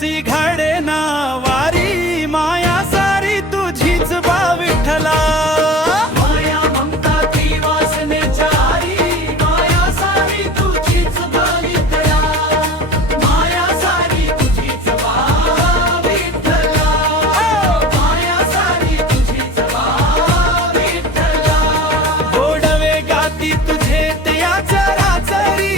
तुझ्यासी घडे ना वारी, माया सारी तुझीच बा विठ्ठला. माया ममता ती वासनेच्या आरी, माया सारी तुझीच बा विठ्ठला. माया सारी तुझीच बा विठ्ठला. माया सारी तुझीच बा विठ्ठला. गोडवे गाती तुझे त्या चराचरी,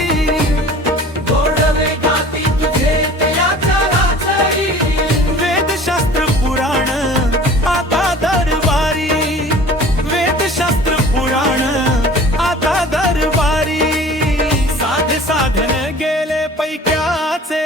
गोडवे गाती तुझे त्या चराचरी. वेदशास्त्र पुराण आता दरबारी, वेदशास्त्र पुराण आता दरबारी. साधे साधन गेले पैक्याचे